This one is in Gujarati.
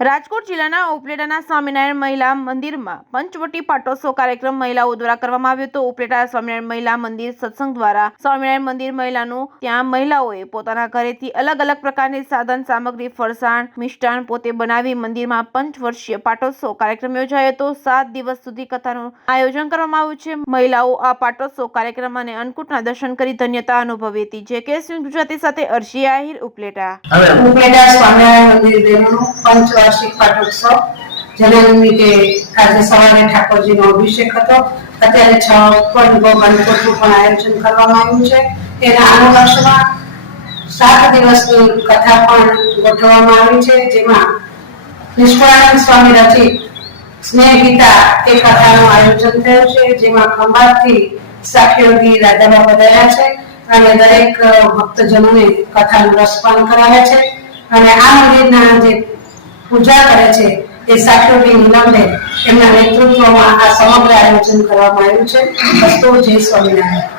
રાજકોટ જિલ્લાના ઉપલેટાના સ્વામિનારાયણ મહિલા મંદિરમાં પંચવટી પાટોત્સવ કાર્યક્રમ મહિલાઓ દ્વારા કરવામાં આવ્યો હતો। ઉપલેટા સ્વામિનારાયણ મહિલા મંદિર સત્સંગ દ્વારા સ્વામિનારાયણ મંદિર મહિલાનું ત્યાં મહિલાઓએ પોતાના ઘરેથી અલગ અલગ પ્રકારની સાધન સામગ્રી, ફરસાણ, મિષ્ટાન પોતે બનાવી મંદિરમાં પંચવર્ષીય પાટોત્સવ કાર્યક્રમ યોજાયો હતો। 7 દિવસ સુધી કથાનું આયોજન કરવામાં આવ્યું છે। મહિલાઓ આ પાટોત્સવ કાર્યક્રમ અને અન્નકૂટના દર્શન કરી ધન્યતા અનુભવી હતી। JKS ન્યૂઝ ગુજરાતી સાથે અર્શી આહિર, ઉપલેટા। ઉપલેટા સ્વામિનારાયણ મંદિરનું પંચવાર્ષિક પાટોત્સવ જેના નિમિત્તે આજે સવારે ઠાકોરજીનો અભિષેક હતો। અત્યારે 56 ભોગ અન્નકૂટનું પણ આયોજન કરવામાં આવ્યું છે। તેના અનુલક્ષમાં 7 દિવસની કથા પણ ગોઠવવામાં આવી છે, જેમાં નિષ્કુળાનંદ સ્વામી રચિત સ્નેહગીતા એ કથાનું આયોજન થયું છે, જેમાં ખંભાતથી સાખીયોગી રાધાબા પધાર્યા છે અને દરેક ભક્તજનોને કથાનું રસપાન કરાવે છે અને આ મંદિરના જે પૂજા કરે છે એ સાખીયોગી નીલમબેન એમના નેતૃત્વમાં આ સમગ્ર આયોજન કરવામાં આવ્યું છે। અસ્તુ, જય સ્વામિનારાયણ।